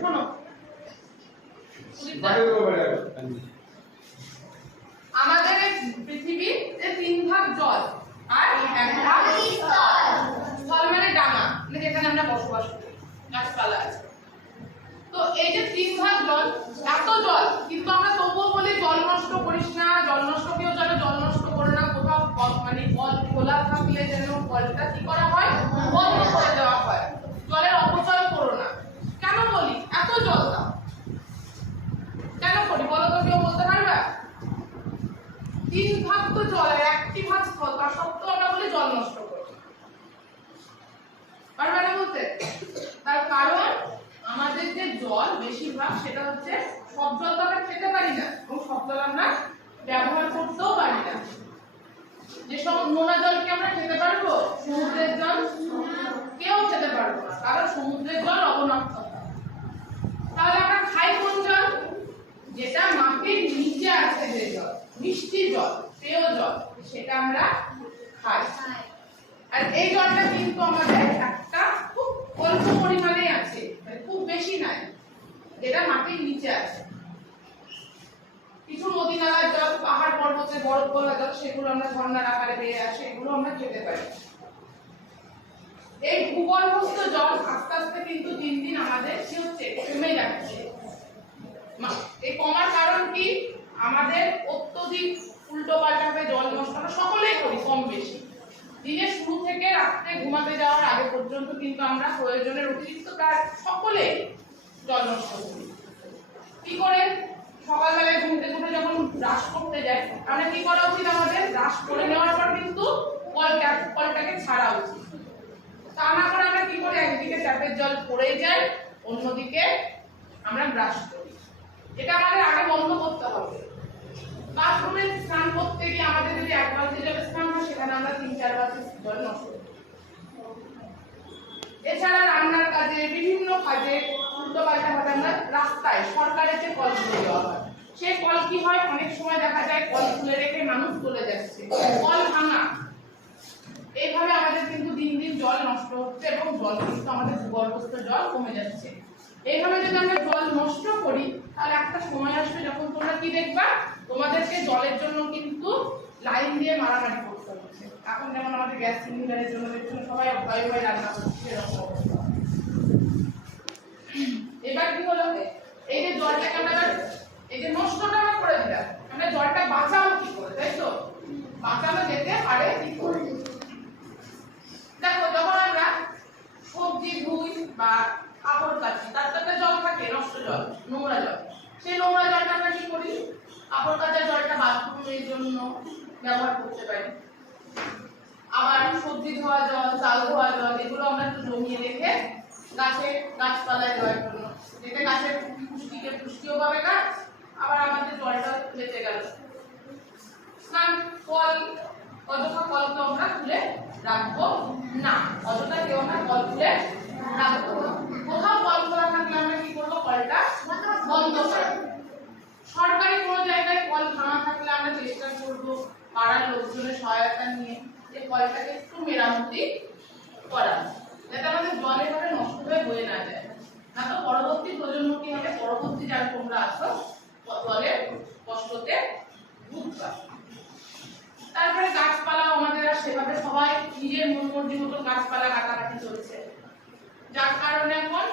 শোনো, আমাদের পৃথিবীর 3 ভাগ জল আর 1 ভাগ স্থল। স্থল মানে ডাঙা, মানে যেখানে আমরা বসবাস করি, গাছপালা আছে। তো এই যে 3 ভাগ জল, এত জল, কিন্তু আমরা তবুও বলি জল নষ্ট করিস না, জল নষ্ট কেউ যেন জল নষ্ট করে না। কোথাও মানে কল খোলা থাকলে যেন কলটা কি করা হয়, বন্ধ করে দেওয়া হয়। জলের অপচয় করো না। কেন বলি এত জল দাও, কেন করি বলো তো, কেউ বলতে পারবে? 3 ভাগ তো জল আর 1টি ভাগ স্থল, তার সত্ত্বেও আমরা বলি জল নষ্ট করি। পারবে না বলতে? তার কারণ আমাদের যে জল বেশিরভাগ সেটা হচ্ছে, সব জল তো আমরা খেতে পারি না এবং সব জল আমরা ব্যবহার করতেও পারি না। যেসব নোনা জলকে আমরা খেতে পারবো, সমুদ্রের জল কেউ খেতে পারবো না, কারণ সমুদ্রের জল লবণাক্ত। তাহলে আমরা খাই কোন জল? যেটা মাটির নিচে আছে, যে জল, মিষ্টি জল, পেয় জল, সেটা আমরা খাই। আর এই জলটা কিন্তু আমাদের একটা খুব অল্প পরিমাণে আছে, মানে খুব বেশি নাই, যেটা মাটির নিচে আছে। কিছু নদী নালার জল, পাহাড় পর্বতে বরফ গলা জল, সেগুলো আমরা ঝর্ণার আকারে বেয়ে আসে, এগুলো আমরা খেতে পারি। এই ভূগর্ভস্থ জল আস্তে আস্তে কিন্তু দিন দিন আমাদের কি হচ্ছে, কমে যাচ্ছে। এই কমার কারণ কি? আমাদের অত্যধিক উল্টো পাল্টাভাবে জল নষ্ট আমরা সকলেই করি, কম বেশি। দিনের শুরু থেকে রাত্রে ঘুমাতে যাওয়ার আগে পর্যন্ত কিন্তু আমরা প্রয়োজনের অতিরিক্ত কাজ সকলে জল নষ্ট করি। কি করে? সকালবেলায় ঘুম থেকে উঠে যখন ব্রাশ করতে যাই, আমরা কি করা উচিত? আমাদের ব্রাশ করে নেওয়ার পর কিন্তু কলটাকে ছাড়া উচিত। তা না করে আমরা কি করি? একদিকে ট্যাপের জল পড়ে যায়, অন্যদিকে আমরা ব্রাশ করি। এটা আমাদের আগে বন্ধ করতে হবে। বাথরুমে স্নান করতে গিয়ে আমাদের যদি 1 বালতি জলে স্নান হয়, সেখানে আমরা 3-4 বালতি জল নষ্ট করি। এছাড়া রান্নার কাজে, বিভিন্ন কাজে উল্টো পাল্টা ভাবে আমরা রাস্তায় সরকারের যে কলগুলো দেওয়া হয়, সেই কল কি হয়, অনেক সময় দেখা যায় কল খুলে রেখে মানুষ চলে যাচ্ছে, কল ভাঙা। এইভাবে আমাদের কিন্তু দিন দিন জল নষ্ট হচ্ছে এবং জল কিন্তু আমাদের ভূগর্ভস্থ জল কমে যাচ্ছে। এইভাবে যদি আমরা জল নষ্ট করি, তাহলে একটা সময় আসবে যখন তোমরা কি দেখবা, তোমাদেরকে জলের জন্য কিন্তু লাইন দিয়ে মারামারি করতে হচ্ছে। এখন যেমন আমাদের গ্যাস সিলিন্ডারের জন্য দেখছেন সবাই ভয়ে ভয়ে রান্না করছে, সেরকম অবস্থা। এবার কি হলো, এই যে জলটাকে আমরা এই যে নষ্টটা আমরা করে দিলাম, আমরা জলটা বাঁচাবো কি করে, তাই তো? বাঁচানো যেতে পারে কি করে? দেখো, যখন আমরা সবজি ধুই বা কাপড় কাচি, তার তো একটা জল থাকে, নষ্ট জল, নোংরা জল। সেই নোংরা জলটা আমরা কি করি? কাপড় কাচার জলটা বাথরুমের জন্য ব্যবহার করতে পারি। আবার সবজি ধোয়া জল, চাল ধোয়া জল, এগুলো আমরা একটু জমিয়ে রেখে গাছপালায় দেওয়ার জন্য, যাতে গাছের পুষ্টিও পাবে গাছ, আবার আমাদের জলটা বেঁচে গেল। স্নান কল, অযথা কলকে আমরা খুলে রাখবো না, অযথা কেউ আমরা কল খুলে রাখবো না। কোথাও কল খোলা থাকলে আমরা কি করবো? কলটা বন্ধ করবো। সরকারি কোনো জায়গায় কল ভাঙা থাকলে আমরা চেষ্টা করবো পাড়ার লোকজনের সহায়তা নিয়ে যে কলটাকে একটু মেরামতি করা, যাতে আমাদের জল এভাবে নষ্ট হয়ে বয়ে না যায়। না তো পরবর্তী প্রজন্ম কি হবে, পরবর্তী যারা তোমরা আসো, জলের কষ্টতে ভুগবা। তারপরে গাছপালা আমাদের আর সেভাবে সবাই নিজের মন মর্জি মতো গাছপালা কাটাকাটি চলছে, যার কারণে এখন